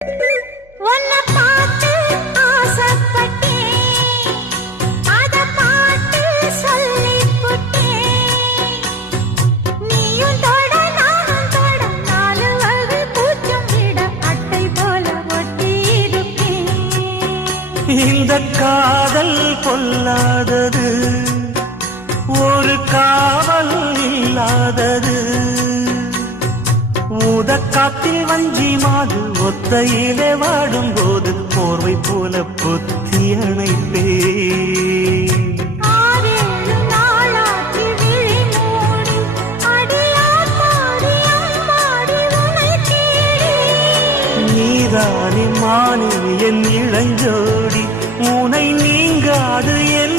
உன்னை பார்த்து ஆசைப்பட்டேன், அத பாட்டு சொல்லிப் புட்டேன். நீயும் தொட நானும் தொட, நாலு வகை பூச்சும் விட அட்டை போல ஒட்டி இருப்பேன். இந்த காதல் பொல்லாதது, ஒரு காவல் இல்லாதது. ஊதக்காத்தில் வஞ்சி மாது ஒத்தையிலே வாடும் போது போர்வை போல பொத்தி அணைப்பேன். 6-7 நாளாச்சு விழி மூடி, அடியாத்தாடி அம்மாடி உன்னை தேடி. நீதானே மானே என் இளஞ்சோடி, உனை நீங்காது என்